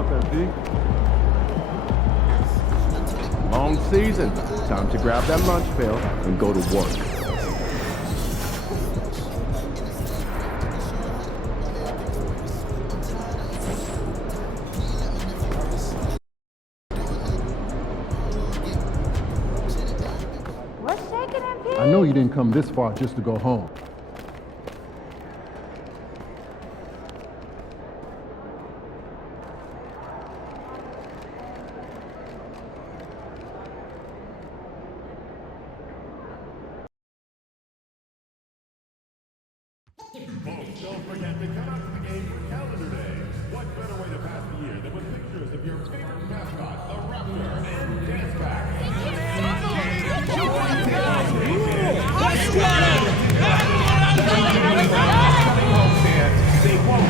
up, MP? Long season. Time to grab that lunch pail and go to work. What's shaking, MP? I know you didn't come this far just to go home. Folks, don't forget to come out to the game for Calendar Day. What better way to pass the year than with pictures of your favorite mascot, the Raptor, and dance back. They won't.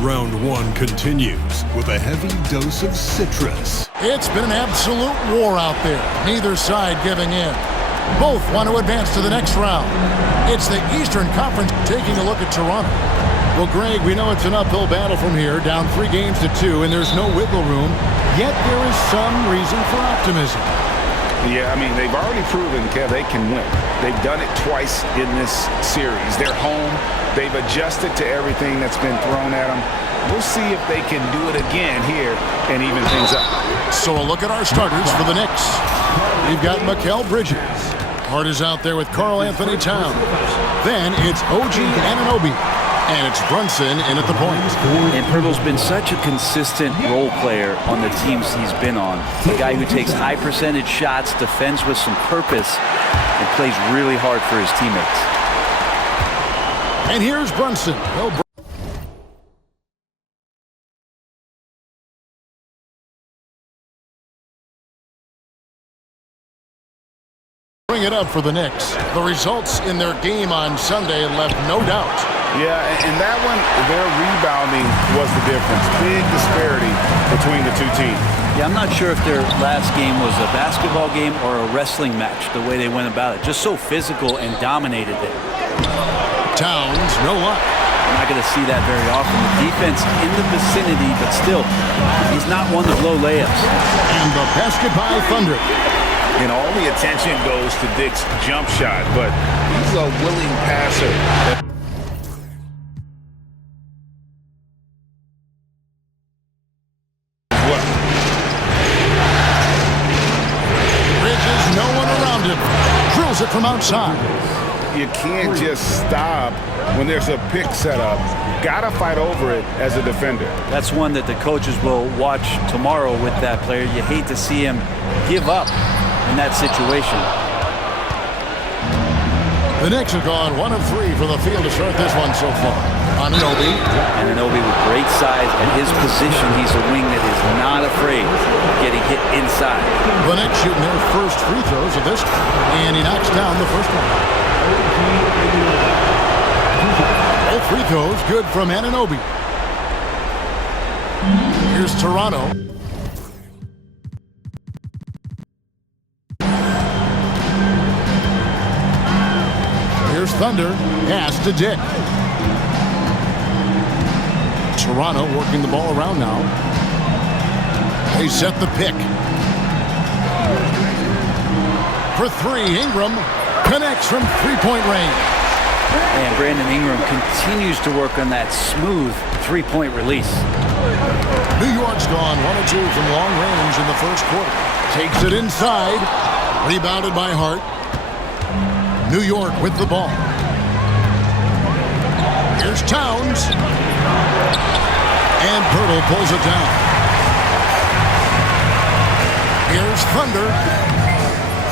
Round one continues with a heavy dose of citrus. It's been an absolute war out there, neither side giving in. Both want to advance to the next round. It's the Eastern Conference taking a look at Toronto. Well, Greg, we know it's an uphill battle from here, down 3 games to 2, and there's no wiggle room, yet there is some reason for optimism. Yeah, I mean, they've already proven, Kev, they can win. They've done it twice in this series. They're home. They've adjusted to everything that's been thrown at them. We'll see if they can do it again here and even things up. So a look at our starters for the Knicks. We've got Mikal Bridges. Hart is out there with Karl Anthony Towns. Then it's OG Anunoby. And it's Brunson in at the point. And Pirtle's been such a consistent role player on the teams he's been on. A guy who takes high percentage shots, defends with some purpose, and plays really hard for his teammates. And here's Brunson. Well, bring it up for the Knicks. The results in their game on Sunday left no doubt. Yeah, and that one, their rebounding was the difference. Big disparity between the two teams. Yeah, I'm not sure if their last game was a basketball game or a wrestling match, the way they went about it. Just so physical and dominated it. Towns, no luck. We're not going to see that very often. The defense in the vicinity, but still, he's not one to blow layups. And the basket by Thunder. And all the attention goes to Dick's jump shot, but he's a willing passer. Bridges, no one around him. Drills it from outside. You can't just stop when there's a pick set up. Gotta fight over it as a defender. That's one that the coaches will watch tomorrow with that player. You hate to see him give up in that situation. The Knicks have gone 1 of 3 from the field to start this one so far. Anunoby. Anunoby with great size. At his position, he's a wing that is not afraid of getting hit inside. The Knicks shooting their first free throws of this time, and he knocks down the first one. Both free throws good from Anunoby. Here's Toronto. Here's Thunder. Pass to Dick. Toronto working the ball around now. They set the pick. For 3, Ingram connects from 3-point range. And Brandon Ingram continues to work on that smooth 3-point release. New York's gone 1 of 2 from long range in the first quarter. Takes it inside. Rebounded by Hart. New York with the ball. Here's Towns. And Pirtle pulls it down. Here's Thunder.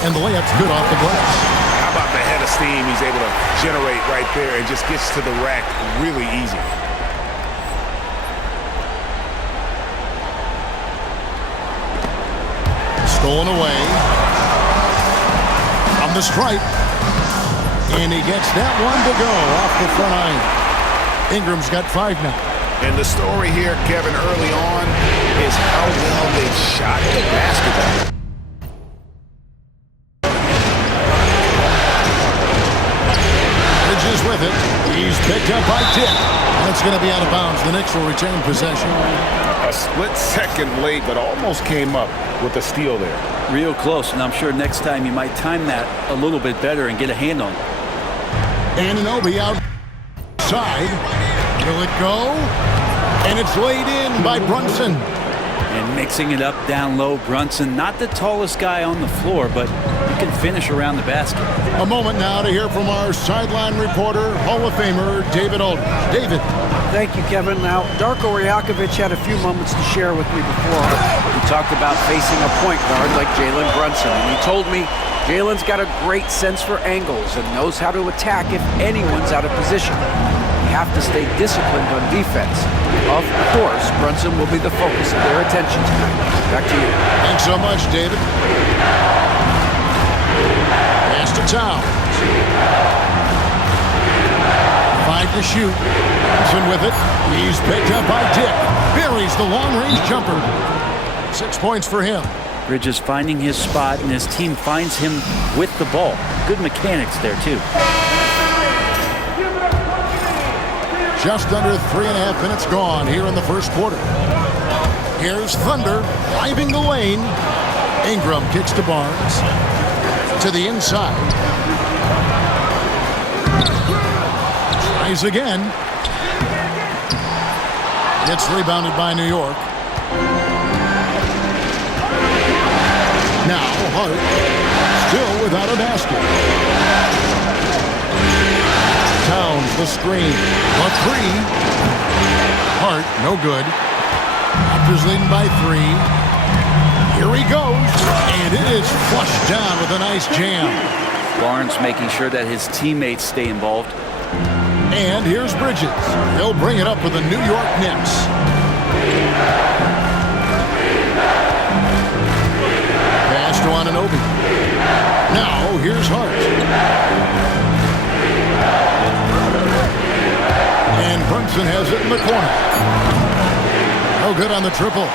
And the layup's good off the glass. How about the head of steam he's able to generate right there and just gets to the rack really easy. Stolen away. From the stripe. And he gets that one to go off the front iron. Ingram's got 5 now. And the story here, Kevin, early on is how well they've shot the basketball. Bridges with it. He's picked up by Dick. That's going to be out of bounds. The Knicks will retain possession. A split second late, but almost came up with a steal there. Real close, and I'm sure next time you might time that a little bit better and get a hand on it. Anunoby outside. Will it go? And it's laid in by Brunson. And mixing it up down low, Brunson, not the tallest guy on the floor, but he can finish around the basket. A moment now to hear from our sideline reporter, Hall of Famer David Aldridge. David. Thank you, Kevin. Now, Darko Rajakovic had a few moments to share with me before. He talked about facing a point guard like Jalen Brunson, and he told me Jalen's got a great sense for angles and knows how to attack if anyone's out of position. You have to stay disciplined on defense. Of course, Brunson will be the focus of their attention tonight. Back to you. Thanks so much, David. Pass to Towns. 5 to shoot. Brunson with it. He's picked up by Dick. Buries the long-range jumper. 6 points for him. Bridges finding his spot, and his team finds him with the ball. Good mechanics there, too. Just under 3.5 minutes gone here in the first quarter. Here's Thunder driving the lane. Ingram kicks to Barnes. To the inside. Tries again. Gets rebounded by New York. Now Hart still without a basket. Towns the screen. A three. Hart, no good. Raptors leading by 3. Here he goes. And it is flushed down with a nice jam. Barnes making sure that his teammates stay involved. And here's Bridges. He'll bring it up with the New York Knicks. Pass to Anunoby. Now here's Hart. And Brunson has it in the corner. No good on the triple.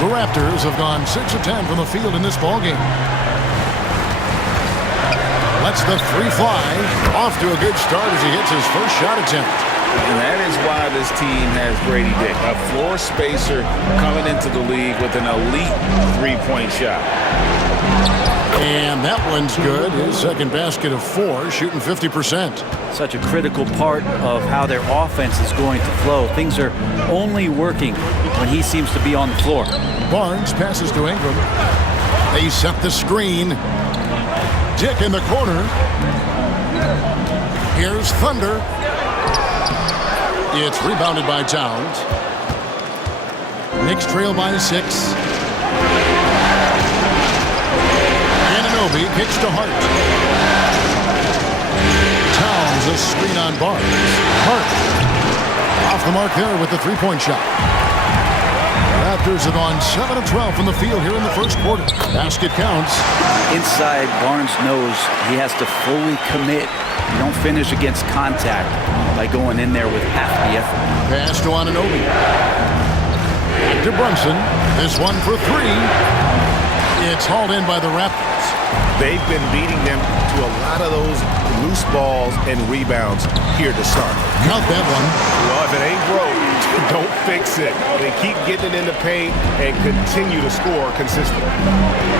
The Raptors have gone 6 of 10 from the field in this ballgame. Lets the three fly. Off to a good start as he hits his first shot attempt. And that is why this team has Grady Dick, a floor spacer coming into the league with an elite three-point shot. And that one's good. His second basket of 4, shooting 50%. Such a critical part of how their offense is going to flow. Things are only working when he seems to be on the floor. Barnes passes to Ingram. They set the screen. Dick in the corner. Here's Thunder. It's rebounded by Towns. Knicks trail by 6. Anunoby kicks to Hart. Towns a screen on Barnes. Hart off the mark there with the three-point shot. Raptors have gone 7 of 12 from the field here in the first quarter. Basket counts. Inside, Barnes knows he has to fully commit. You don't finish against contact by going in there with half the effort. Pass to Anunoby. Back to Brunson. This one for 3. It's hauled in by the Raptors. They've been beating them to a lot of those loose balls and rebounds here to start. Count that one. Well, if it ain't broke, don't fix it. They keep getting it in the paint and continue to score consistently.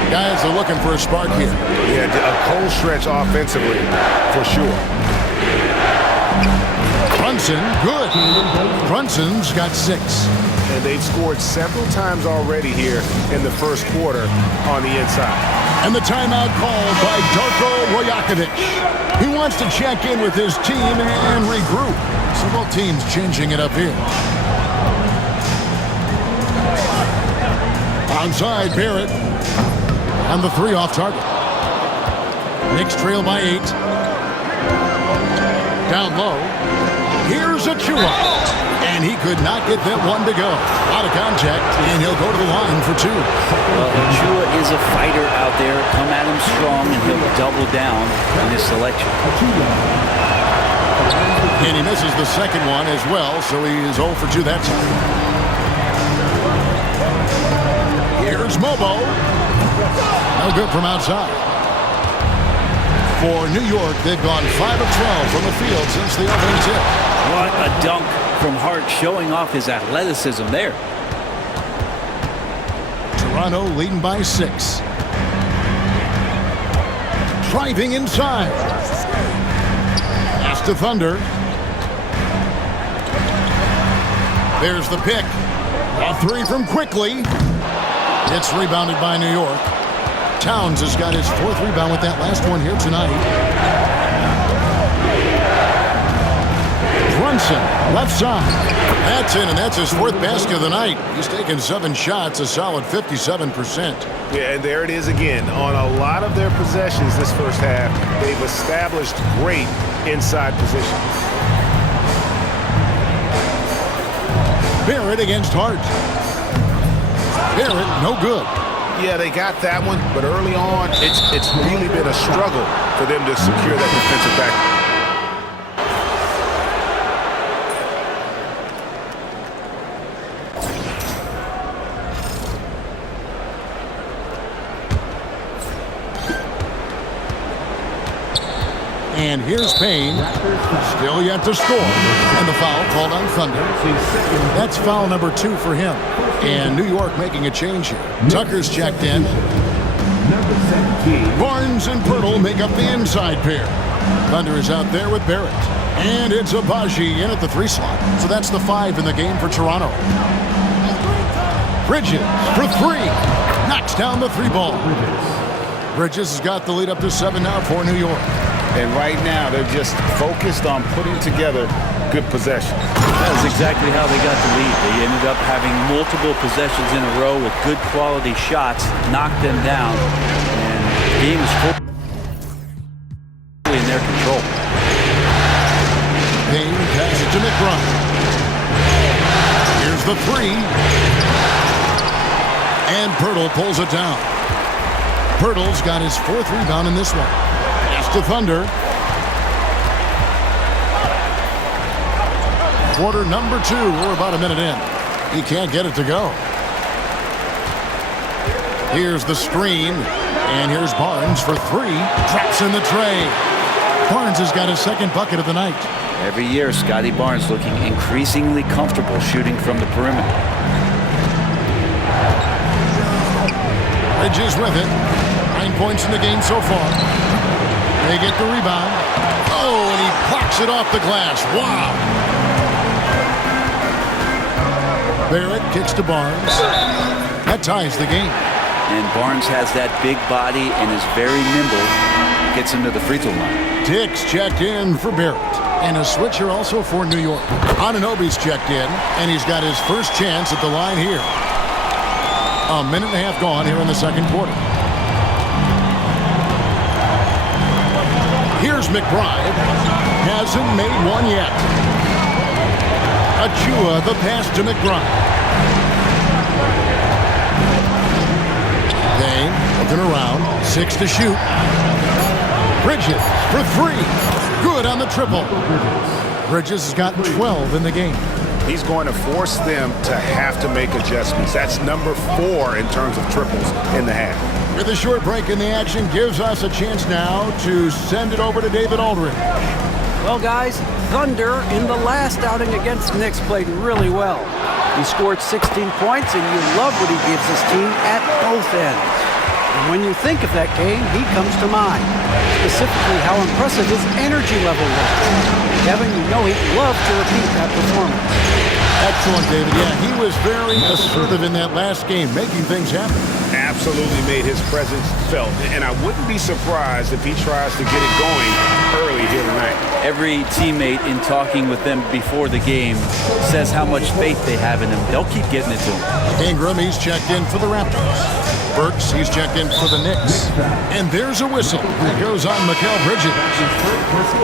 Guys are looking for a spark here. Yeah, a cold stretch offensively, for sure. Brunson, good. Brunson's got 6. And they've scored several times already here in the first quarter on the inside. And the timeout called by Darko Rajakovic. He wants to check in with his team and regroup. So both teams changing it up here. Onside, Barrett. And the 3 off target. Knicks trail by 8. Down low. Here's Achua. And he could not get that one to go. Out of contact, and he'll go to the line for 2. Well, Achua is a fighter out there. Come at him strong, and he'll double down in his selection. And he misses the second one as well, so he is 0 for 2 that time. Here's Mobo. No good from outside. For New York, they've gone 5 of 12 from the field since the opening tip. What a dunk from Hart, showing off his athleticism there. Toronto leading by 6. Driving inside. Pass to Thunder. There's the pick. A 3 from Quickly. It's rebounded by New York. Towns has got his 4th rebound with that last one here tonight. Brunson, left side. That's in, and that's his 4th basket of the night. He's taken 7 shots, a solid 57%. Yeah, and there it is again. On a lot of their possessions this first half, they've established great inside position. Barrett against Hart. Barrett, no good. Yeah, they got that one, but early on, it's really been a struggle for them to secure that defensive back. And here's Payne. Still yet to score. And the foul called on Thunder. That's foul number 2 for him. And New York making a change here. Tucker's checked in. Barnes and Pirtle make up the inside pair. Thunder is out there with Barrett. And it's Abaji in at the 3 slot. So that's the 5 in the game for Toronto. Bridges for 3. Knocks down the 3 ball. Bridges has got the lead up to 7 now for New York. And right now, they're just focused on putting together good possession. That was exactly how they got the lead. They ended up having multiple possessions in a row with good quality shots, knocked them down, and the game is fully in their control. Payne passes to McBride. Here's the 3. And Pirtle pulls it down. Pirtle's got his 4th rebound in this one. To Thunder. Quarter number 2. We're about a minute in. He can't get it to go. Here's the screen. And here's Barnes for 3. Drops in the tray. Barnes has got his 2nd bucket of the night. Every year, Scotty Barnes looking increasingly comfortable shooting from the perimeter. Bridges with it. 9 points in the game so far. They get the rebound. Oh, and he plucks it off the glass. Wow. Barrett kicks to Barnes. That ties the game. And Barnes has that big body and is very nimble. Gets him to the free throw line. Dix checked in for Barrett. And a switcher also for New York. Anunoby's checked in, and he's got his first chance at the line here. A minute and a half gone here in the 2nd quarter. Here's McBride. Hasn't made one yet. Achua, the pass to McBride. Payne looking around. 6 to shoot. Bridges for 3. Good on the triple. Bridges has got 12 in the game. He's going to force them to have to make adjustments. That's number 4 in terms of triples in the half. With a short break in the action gives us a chance now to send it over to David Aldridge. Well, guys, Thunder in the last outing against Knicks played really well. He scored 16 points, and you love what he gives his team at both ends. And when you think of that game, he comes to mind, specifically how impressive his energy level was. Kevin, you know he'd love to repeat that performance. Excellent, David. Yeah, he was very assertive in that last game, making things happen. Absolutely made his presence felt. And I wouldn't be surprised if he tries to get it going early here tonight. Every teammate in talking with them before the game says how much faith they have in him. They'll keep getting it to him. Ingram, he's checked in for the Raptors. Burks, he's checked in for the Knicks. And there's a whistle. It goes on Mikal Bridges.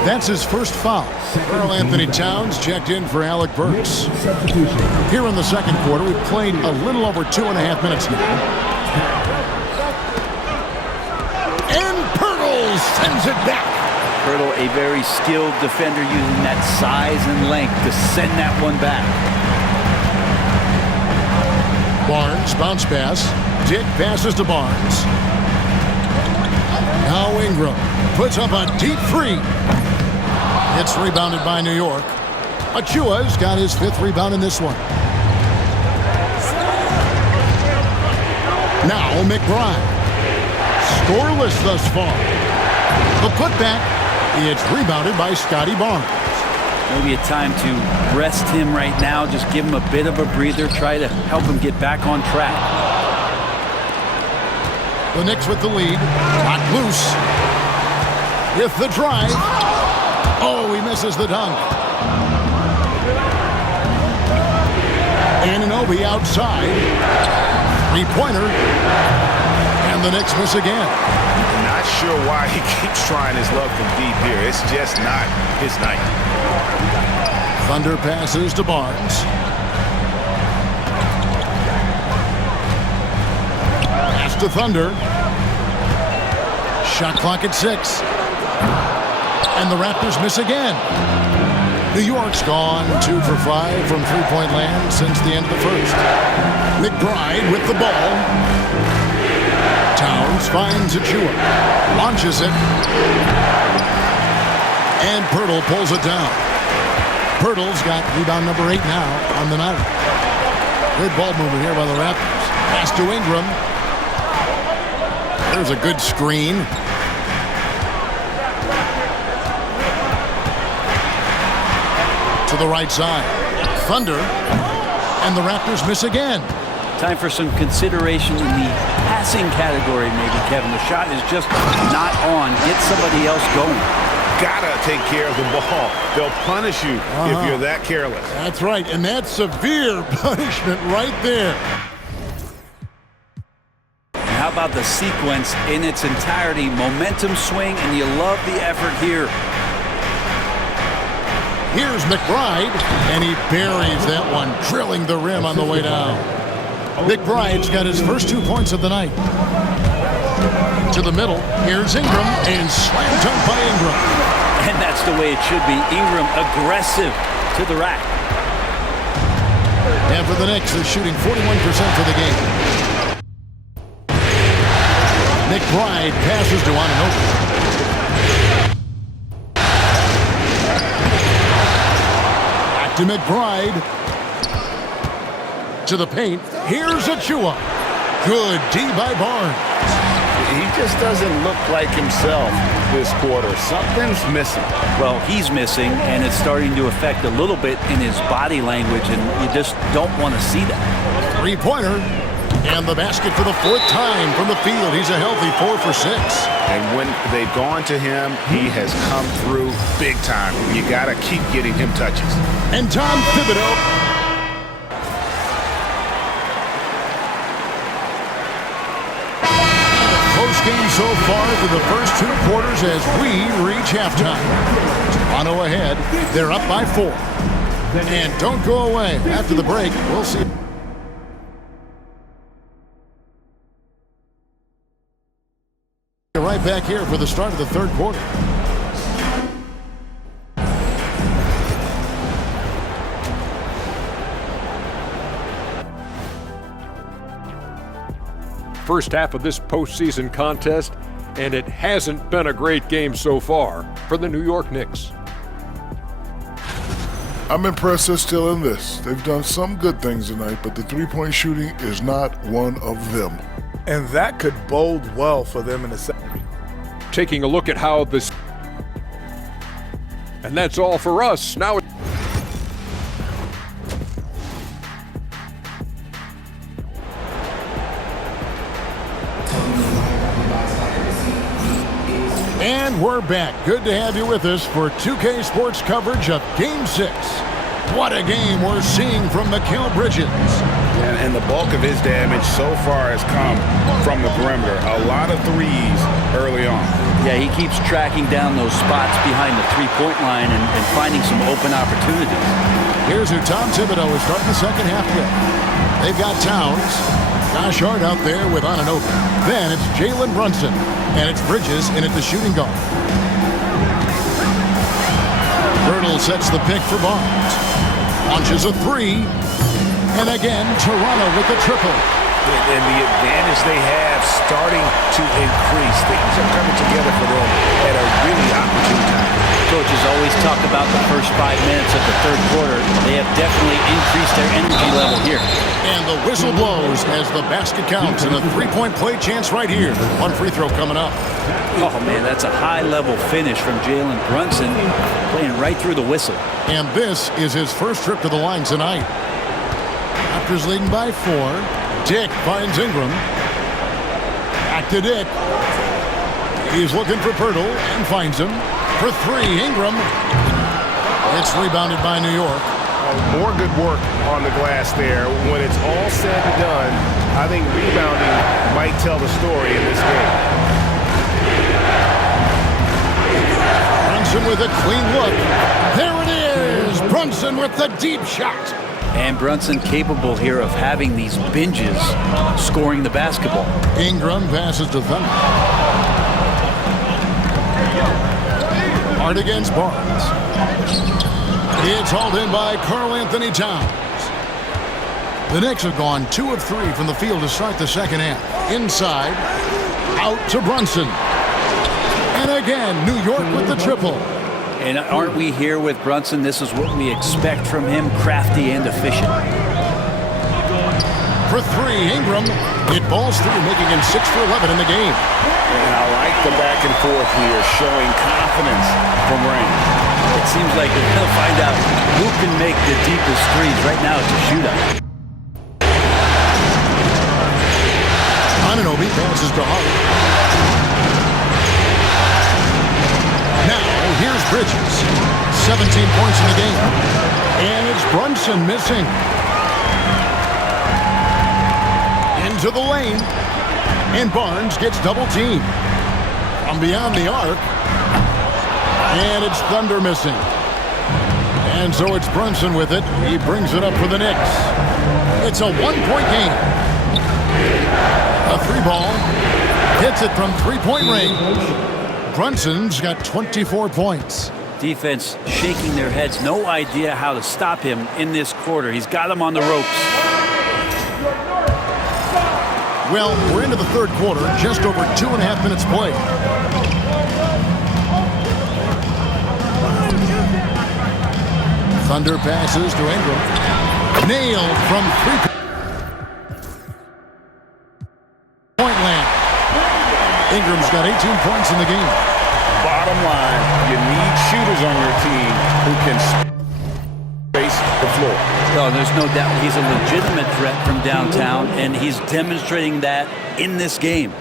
That's his first foul. Karl Anthony Towns checked in for Alec Burks. Here in the 2nd quarter, we've played a little over 2.5 minutes now. And Pirtle sends it back. Pirtle, a very skilled defender, using that size and length to send that one back. Barnes, bounce pass. Dick passes to Barnes. Now Ingram puts up a deep three. It's rebounded by New York. Achua's got his 5th rebound in this one. Now McBride. Scoreless thus far. The putback. It's rebounded by Scotty Barnes. Maybe a time to rest him right now. Just give him a bit of a breather. Try to help him get back on track. The Knicks with the lead. Got loose. With the drive. Oh, he misses the dunk. Anunoby outside. 3-pointer. And the Knicks miss again. Not sure why he keeps trying his luck from deep here. It's just not his night. Thunder passes to Barnes. Pass to Thunder. Shot clock at 6. And the Raptors miss again. New York's gone 2 for 5 from three-point land since the end of the first. McBride with the ball. Towns finds Achua. Launches it. And Pirtle pulls it down. Pirtle's got rebound number 8 now on the night. Good ball movement here by the Raptors. Pass to Ingram. There's a good screen. To the right side. Thunder. And the Raptors miss again. Time for some consideration in the passing category, maybe, Kevin. The shot is just not on. Get somebody else going. Gotta take care of the ball. They'll punish you if you're that careless. That's right, and that's severe punishment right there. And how about the sequence in its entirety? Momentum swing, and you love the effort here. Here's McBride, and he buries that one, drilling the rim on the way down. McBride's got his first 2 points of the night. To the middle, here's Ingram, and slam dunk by Ingram. And that's the way it should be. Ingram aggressive to the rack. And for the Knicks, they're shooting 41% for the game. McBride passes to Anunoby. Back to McBride. To the paint. Here's Achua. Good D by Barnes. He just doesn't look like himself this quarter. Something's missing. Well, he's missing, and it's starting to affect a little bit in his body language, and you just don't want to see that. 3-pointer. And the basket for the 4th time from the field. He's a healthy 4 for 6. And when they've gone to him, he has come through big time. You got to keep getting him touches. And Tom Thibodeau. Game so far through the first 2 quarters as we reach halftime. Toronto ahead. They're up by 4. And don't go away. After the break, we'll see. Right back here for the start of the 3rd quarter. First half of this postseason contest, and it hasn't been a great game so far for the New York Knicks. I'm impressed they're still in this. They've done some good things tonight, but the three-point shooting is not one of them. And that could bode well for them in the second. Taking a look at how this... And that's all for us. Now... And we're back. Good to have you with us for 2K Sports coverage of Game 6. What a game we're seeing from Mikal Bridges. And the bulk of his damage so far has come from the perimeter. A lot of threes early on. Yeah, he keeps tracking down those spots behind the three-point line and finding some open opportunities. Here's who Tom Thibodeau is starting the second half with. They've got Towns. Josh Hart out there with Anunoby. Then it's Jalen Brunson. And it's Bridges in at the shooting guard. Pirtle sets the pick for Barnes. Launches a 3. And again, Toronto with the triple. And the advantage they have starting to increase. Things are coming together for them at a really opportune time. Coaches always talk about the first 5 minutes of the third quarter. They have definitely increased their energy level here. And the whistle blows as the basket counts, and a three-point play chance right here. One free throw coming up. Oh, man, that's a high-level finish from Jalen Brunson, playing right through the whistle. And this is his first trip to the line tonight. Raptors leading by 4. Dick finds Ingram. Back to Dick. He's looking for Pirtle and finds him. For 3, Ingram. It's rebounded by New York. More good work on the glass there. When it's all said and done, I think rebounding might tell the story in this game. Brunson with a clean look. There it is. Brunson with the deep shot. And Brunson capable here of having these binges scoring the basketball. Ingram passes to Thunder. Hard against Barnes. It's hauled in by Karl Anthony Towns. The Knicks have gone 2 of 3 from the field to start the second half. Inside, out to Brunson. And again, New York with the triple. And aren't we here with Brunson? This is what we expect from him, crafty and efficient. For 3, Ingram. It balls through, making him 6 for 11 in the game. And I like the back and forth here, showing confidence from Rain. It seems like we're going to find out who can make the deepest threes. Right now, it's a shootout. Anunoby passes to Hart. Now, here's Bridges. 17 points in the game. And it's Brunson missing. Into the lane. And Barnes gets double-teamed. From beyond the arc. And it's Thunder missing. And so it's Brunson with it. He brings it up for the Knicks. It's a one-point game. A 3-ball. Hits it from three-point range. Brunson's got 24 points. Defense shaking their heads. No idea how to stop him in this quarter. He's got him on the ropes. Well, we're into the third quarter. Just over 2.5 minutes played. Thunder passes to Ingram. Nailed from three-point land. Ingram's got 18 points in the game. Bottom line, you need shooters on your team who can space the floor. Oh, there's no doubt he's a legitimate threat from downtown, and he's demonstrating that in this game.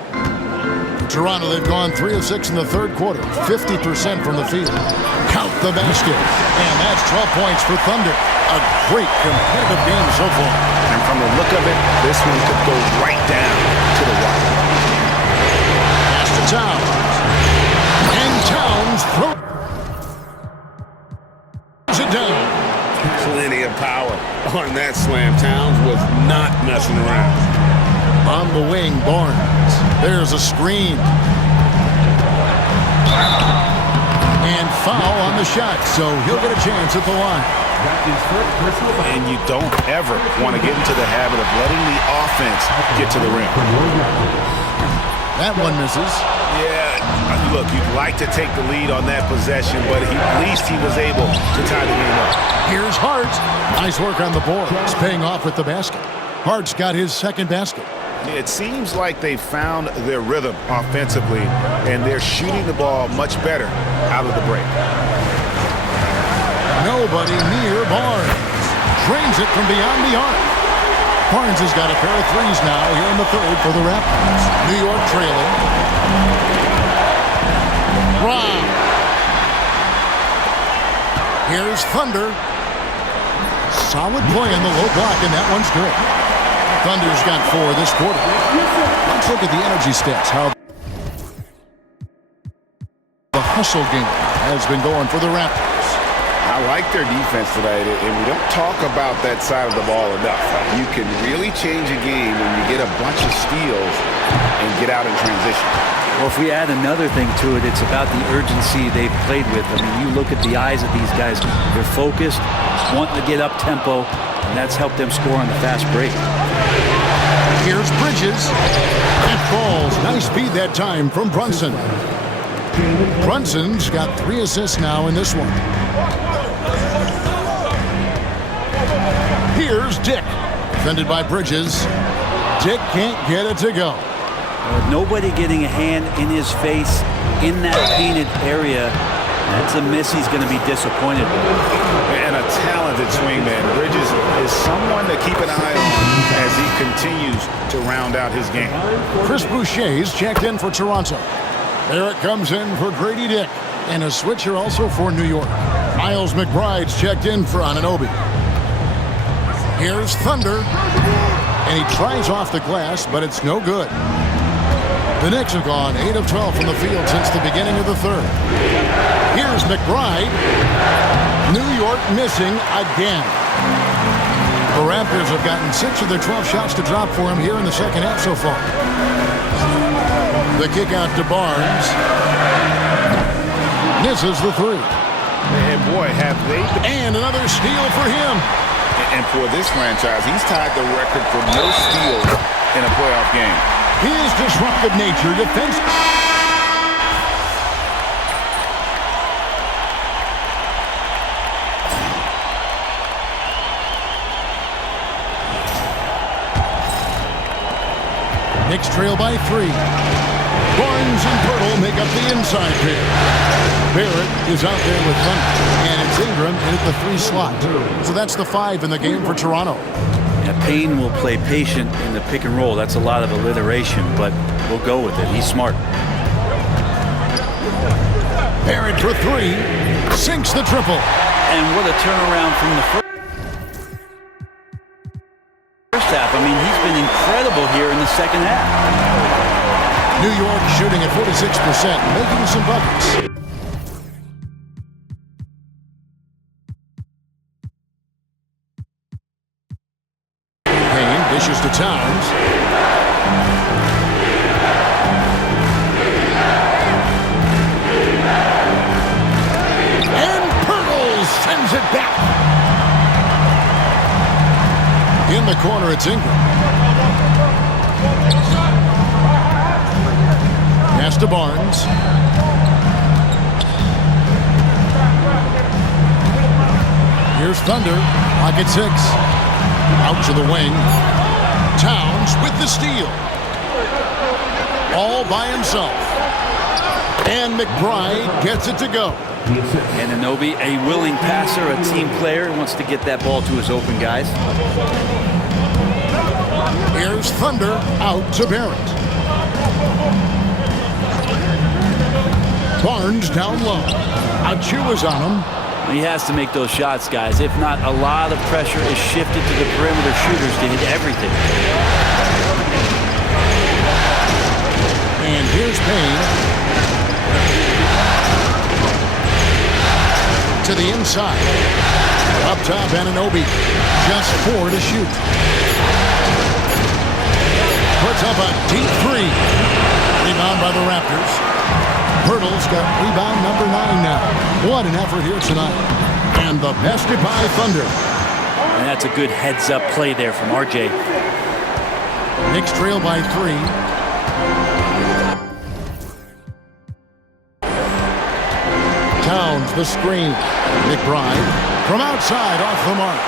Toronto, they've gone 3 of 6 in the third quarter, 50% from the field. Count the basket, and that's 12 points for Thunder. A great competitive game so far. And from the look of it, this one could go right down to the wire. Pass to Towns. And Towns throws it down. Plenty of power on that slam. Towns was not messing around. On the wing, Barnes. There's a screen. And foul on the shot, so he'll get a chance at the line. And you don't ever want to get into the habit of letting the offense get to the rim. That one misses. Yeah, look, you'd like to take the lead on that possession, but at least he was able to tie the game up. Here's Hart. Nice work on the board. It's paying off with the basket. Hart's got his second basket. It seems like they found their rhythm offensively, and they're shooting the ball much better out of the break. Nobody near Barnes. Drains it from beyond the arc. Barnes has got a pair of threes now here in the third for the Raptors. New York trailing. Wow. Here's Thunder. Solid play in the low block, and that one's good. Thunder's got 4 this quarter. Let's look at the energy stats. How the hustle game has been going for the Raptors. I like their defense tonight, and we don't talk about that side of the ball enough. You can really change a game when you get a bunch of steals and get out in transition. Well, if we add another thing to it, it's about the urgency they've played with. I mean, you look at the eyes of these guys. They're focused, wanting to get up tempo, and that's helped them score on the fast break. Here's Bridges. That falls. Nice feed that time from Brunson. Brunson's got 3 assists now in this one. Here's Dick. Defended by Bridges. Dick can't get it to go. Nobody getting a hand in his face in that painted area. That's a miss he's going to be disappointed with. And a talented swingman. Bridges is someone to keep an eye on as he continues to round out his game. Chris Boucher's checked in for Toronto. Barrett comes in for Grady Dick. And a switcher also for New York. Miles McBride's checked in for Anunoby. Here's Thunder. And he tries off the glass, but it's no good. The Knicks have gone 8 of 12 from the field since the beginning of the third. Here's McBride. New York missing again. The Raptors have gotten 6 of their 12 shots to drop for him here in the second half so far. The kick out to Barnes. Misses the 3. And boy, have they... And another steal for him. And for this franchise, he's tied the record for most steals in a playoff game. His disruptive nature defense. Knicks trail by 3. Barnes and Pirtle make up the inside pair. Barrett is out there with Thunder, and it's Ingram in at the 3 slot. So that's the 5 in the game for Toronto. Yeah, Payne will play patient in the pick and roll. That's a lot of alliteration, but we'll go with it. He's smart. Barrett for 3. Sinks the triple. And what a turnaround from the first half. I mean, he's been incredible here in the second half. New York shooting at 46%, making some buckets. Payne dishes to Towns. And Pirtle sends it back. In the corner, it's Ingram. Pass to Barnes. Here's Thunder. Pocket 6. Out to the wing. Towns with the steal. All by himself. And McBride gets it to go. And Anunoby, a willing passer, a team player, wants to get that ball to his open guys. Here's Thunder out to Barrett. Barnes down low. Achu is on him. He has to make those shots, guys. If not, a lot of pressure is shifted to the perimeter shooters to hit everything. And here's Payne. To the inside. Up top, Anunoby. Just 4 to shoot. Puts up a deep 3. Rebound by the Raptors. Pirtle's got rebound number 9 now. What an effort here tonight. And the bested by Thunder. And that's a good heads-up play there from RJ. Knicks trail by 3. Towns, the screen. McBride from outside off the mark.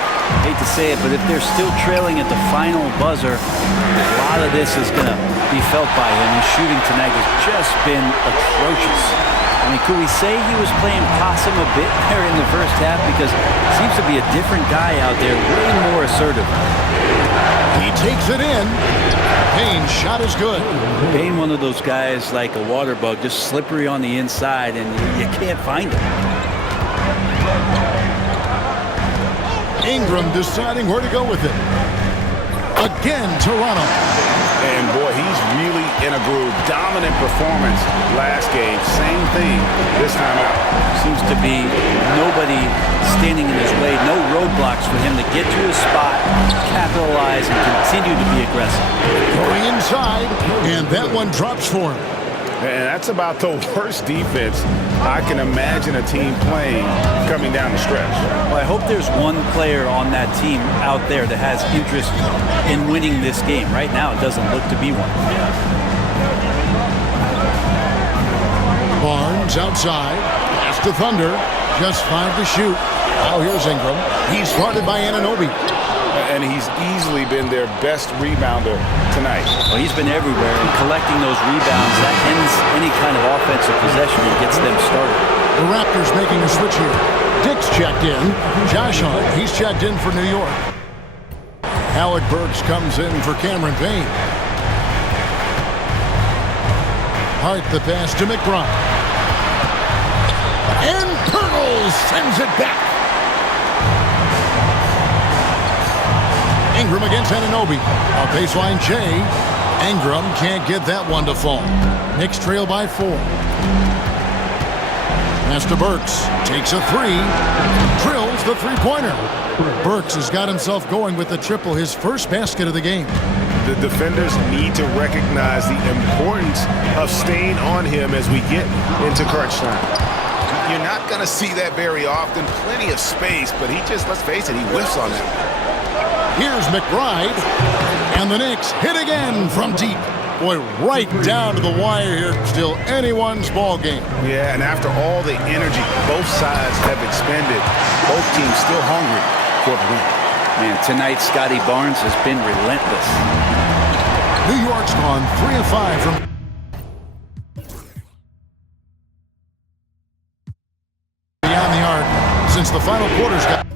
Hate to say it, but if they're still trailing at the final buzzer, a lot of this is going to be felt by him. His shooting tonight has just been atrocious. I mean, could we say he was playing possum a bit there in the first half? Because it seems to be a different guy out there, way more assertive. He takes it in. Payne's shot is good. Payne, one of those guys like a water bug, just slippery on the inside, and you can't find him. Ingram deciding where to go with it. Again, Toronto. And boy, he's really in a groove. Dominant performance last game. Same thing this time out. Seems to be nobody standing in his way. No roadblocks for him to get to his spot, capitalize, and continue to be aggressive. Going inside, and that one drops for him. And that's about the worst defense I can imagine a team playing coming down the stretch. Well, I hope there's one player on that team out there that has interest in winning this game. Right now, it doesn't look to be one. Barnes outside. Pass to Thunder. Just 5 to shoot. Now here's Ingram. He's guarded by Anunoby. And he's easily been their best rebounder tonight. Well, he's been everywhere, and collecting those rebounds, that ends any kind of offensive possession and gets them started. The Raptors making a switch here. Dick's checked in. Josh Hart, he's checked in for New York. Alec Burks comes in for Cameron Payne. Hart the pass to McBride. And Pirtle sends it back. Ingram against Anunoby. A baseline J. Ingram can't get that one to fall. Knicks trail by 4. Pass to Burks. Takes a 3. Drills the three-pointer. Burks has got himself going with the triple, his first basket of the game. The defenders need to recognize the importance of staying on him as we get into crunch time. You're not going to see that very often. Plenty of space, but he just, let's face it, he whiffs on that. Here's McBride, and the Knicks hit again from deep. Boy, right down to the wire here. Still anyone's ball game. Yeah, and after all the energy both sides have expended, both teams still hungry for the win. Man, tonight Scotty Barnes has been relentless. New York's gone 3 of 5 from beyond the arc since the final quarters got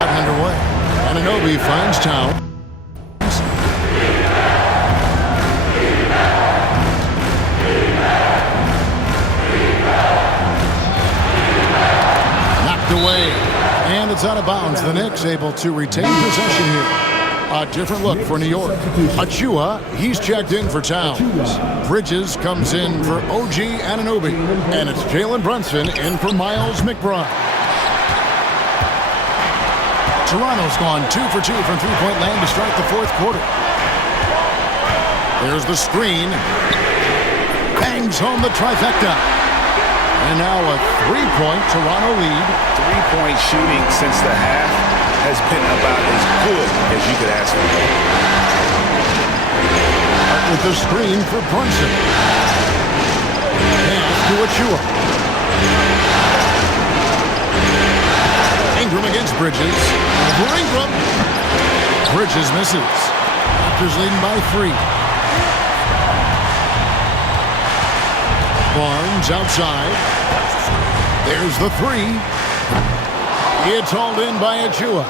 underway. Anunoby finds Towns. Knocked away. And it's out of bounds. The Knicks able to retain possession here. A different look for New York. Achua, he's checked in for Towns. Bridges comes in for OG Anunoby. And it's Jalen Brunson in for Miles McBride. Toronto's gone 2 for 2 from three-point land to start the fourth quarter. There's the screen. Bangs home the trifecta. And now a 3-point Toronto lead. 3-point shooting since the half has been about as good as you could ask for. With the screen for Brunson. Pass to Achua. Ingram against Bridges. For Ingram. Bridges misses. Raptors leading by 3. Barnes outside. There's the 3. It's hauled in by Achua.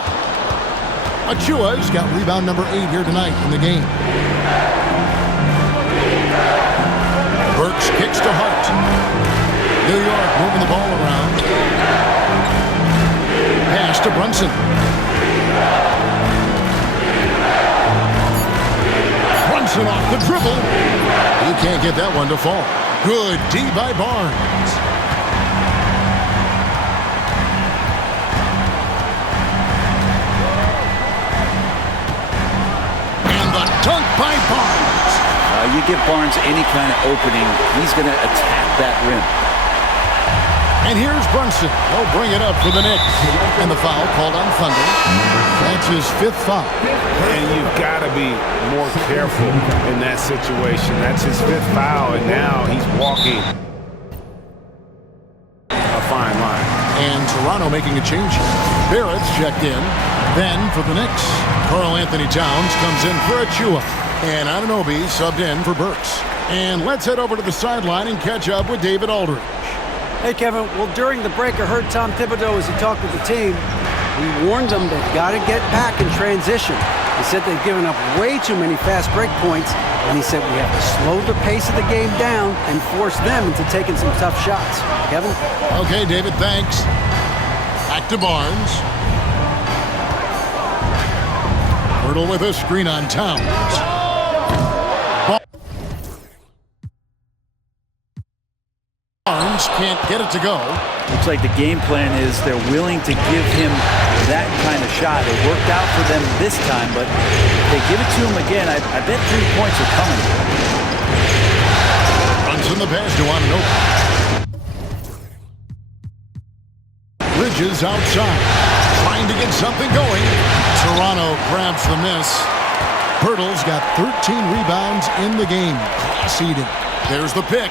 Achua's got rebound number 8 here tonight in the game. Burks kicks to Hart. New York moving the ball around. Pass to Brunson. Brunson off the dribble. He can't get that one to fall. Good D by Barnes. And the dunk by Barnes. You give Barnes any kind of opening, he's going to attack that rim. And here's Brunson. He'll bring it up for the Knicks. And the foul called on Thunder. That's his 5th foul. And you've got to be more careful in that situation. That's his 5th foul, and now he's walking a fine line. And Toronto making a change here. Barrett's checked in. Then for the Knicks, Karl Anthony Towns comes in for Achua. And Anunoby subbed in for Burks. And let's head over to the sideline and catch up with David Aldridge. Hey, Kevin. Well, during the break, I heard Tom Thibodeau as he talked with the team. He warned them they've got to get back in transition. He said they've given up way too many fast break points, and he said we have to slow the pace of the game down and force them into taking some tough shots. Kevin? Okay, David, thanks. Back to Barnes. Hurdle with a screen on Towns. Barnes just can't get it to go. Looks like the game plan is they're willing to give him that kind of shot. It worked out for them this time, but if they give it to him again, I bet 3 points are coming. Runs in the pass to Anunoby. Bridges outside, trying to get something going. Toronto grabs the miss. Pirtle's got 13 rebounds in the game. Class-eating. There's the pick.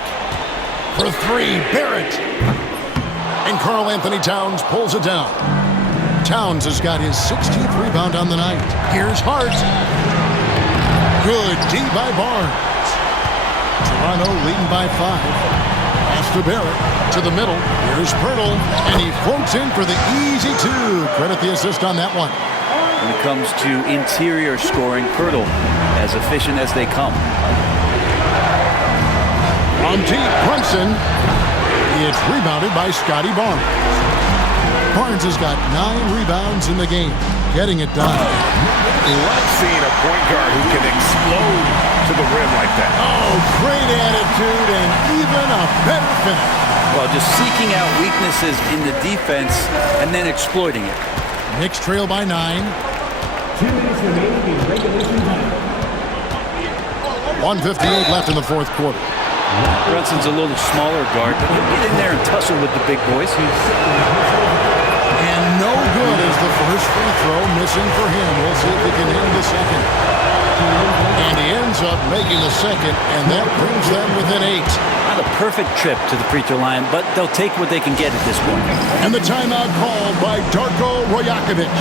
For three, Barrett. And Karl Anthony Towns pulls it down. Towns has got his 16th rebound on the night. Here's Hart. Good D by Barnes. Toronto leading by 5. Pass to Barrett. To the middle. Here's Pirtle. And he floats in for the easy 2. Credit the assist on that one. When it comes to interior scoring, Pirtle as efficient as they come. On deep, Brunson. It's rebounded by Scotty Barnes. Barnes has got 9 rebounds in the game, getting it done. Love seeing a point guard who can explode to the rim like that. Oh, great attitude and even a better finish. Well, just seeking out weaknesses in the defense and then exploiting it. Knicks trail by 9. 2 minutes remaining in regulation time. 1:58 left in the fourth quarter. Brunson's a little smaller guard, but he'll get in there and tussle with the big boys. And no good is the first free throw, missing for him. We'll see if he can hit the second. And he ends up making the second, and that brings them within 8. Not a perfect trip to the free throw line, but they'll take what they can get at this point. And the timeout called by Darko Rajakovic.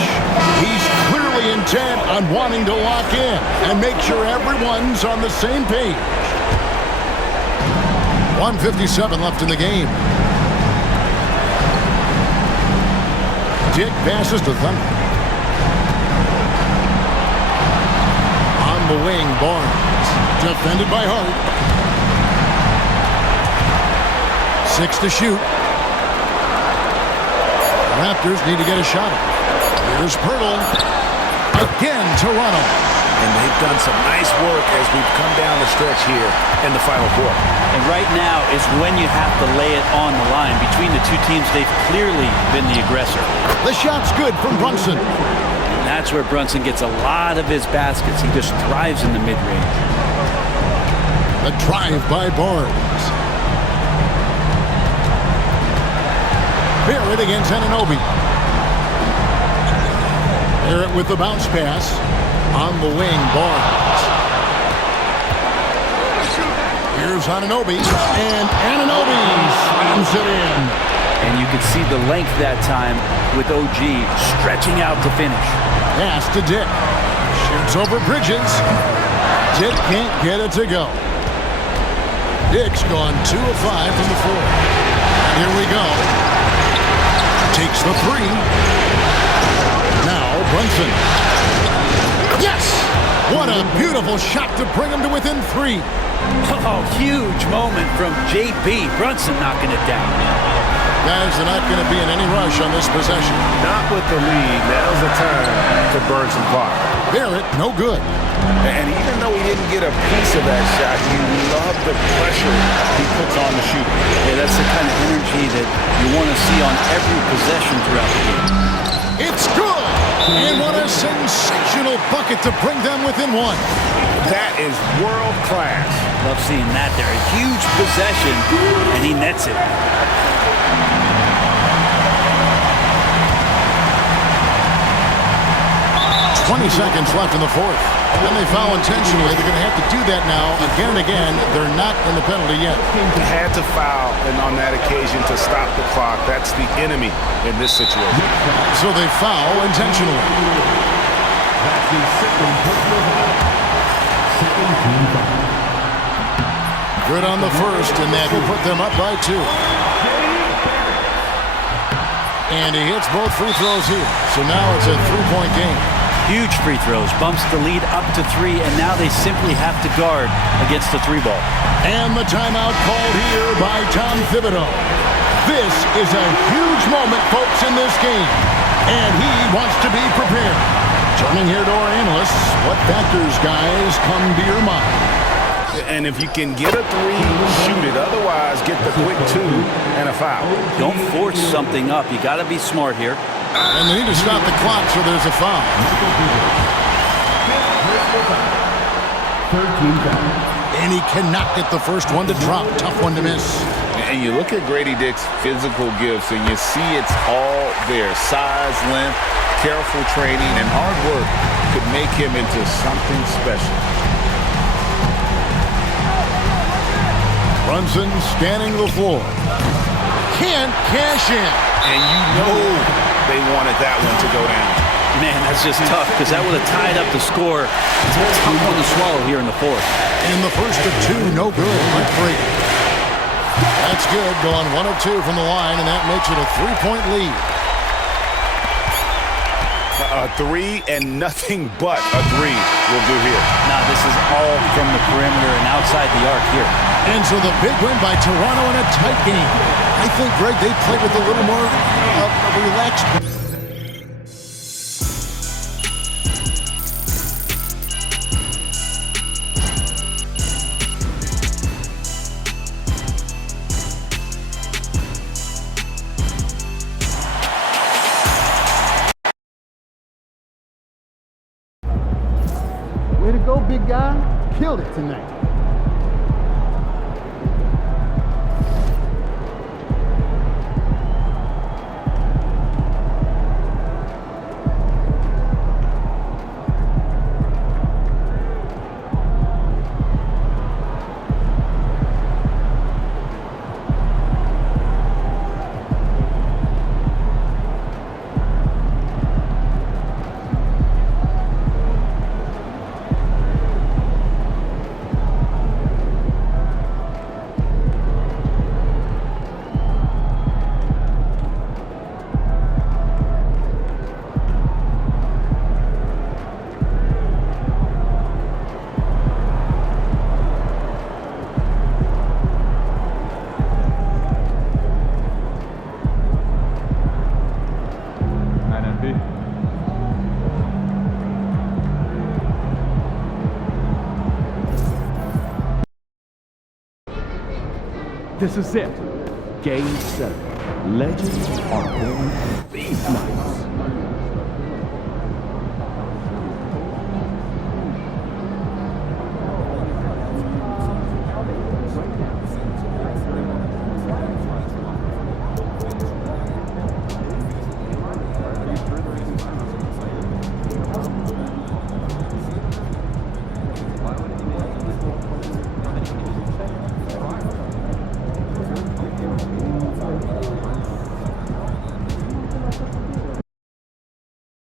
He's clearly intent on wanting to lock in and make sure everyone's on the same page. 1:57 left in the game. Dick passes to Thunder. On the wing, Barnes. Defended by Hart. 6 to shoot. Raptors need to get a shot off. Here's Pirtle. Again, Toronto. And they've done some nice work as we've come down the stretch here in the final quarter. And right now is when you have to lay it on the line. Between the two teams, they've clearly been the aggressor. The shot's good from Brunson. And that's where Brunson gets a lot of his baskets. He just thrives in the mid-range. A drive by Barnes. Barrett against Anunoby. Barrett with the bounce pass. On the wing, Barnes. Here's Anunoby. And Anunoby slams it in. And you can see the length that time with OG stretching out to finish. Pass to Dick. Shoots over Bridges. Dick can't get it to go. Dick's gone 2 of 5 from the floor. Here we go. Takes the 3. Now Brunson. Yes! What a beautiful shot to bring him to within 3. Oh, huge moment from J.B. Brunson knocking it down. Guys, they're not going to be in any rush on this possession. Not with the lead. Now's the time to burn some clock. Barrett, no good. And even though he didn't get a piece of that shot, you love the pressure he puts on the shooter. Yeah, that's the kind of energy that you want to see on every possession throughout the game. It's good! And what a sensational bucket to bring them within 1. That is world class. Love seeing that there. A huge possession, and he nets it. 20 seconds left in the fourth. And they foul intentionally. They're going to have to do that now again and again. They're not in the penalty yet. Had to foul, and on that occasion to stop the clock. That's the enemy in this situation. So they foul intentionally. That's the second personal foul. Second team foul. Good on the first, and that will put them up by 2. And he hits both free throws here. So now it's a 3-point game. Huge free throws, bumps the lead up to 3, and now they simply have to guard against the 3 ball. And the timeout called here by Tom Thibodeau. This is a huge moment, folks, in this game. And he wants to be prepared. Turning here to our analysts, what factors, guys, come to your mind? And if you can get a 3, shoot it. Otherwise, get the quick 2 and a foul. Don't force something up. You got to be smart here. And they need to stop the clock, so there's a foul. 13 foul. And he cannot get the first one to drop. Tough one to miss. And you look at Grady Dick's physical gifts, and you see it's all there. Size, length, careful training, and hard work could make him into something special. Brunson scanning the floor. Can't cash in. And you know they wanted that one to go down. Man, that's just tough because that would have tied up the score. It's a tough one to swallow here in the fourth. And the first of 2, no good. Mike Brady. That's good. Going 1 of 2 from the line, and that makes it a 3-point lead. A 3 and nothing but a 3 will do here. Now this is all from the perimeter and outside the arc here. And so the big win by Toronto in a tight game. I think, Greg, they played with a little more relaxed. Way to go, big guy. Killed it tonight. This is it. Game 7. Legends are born these nights.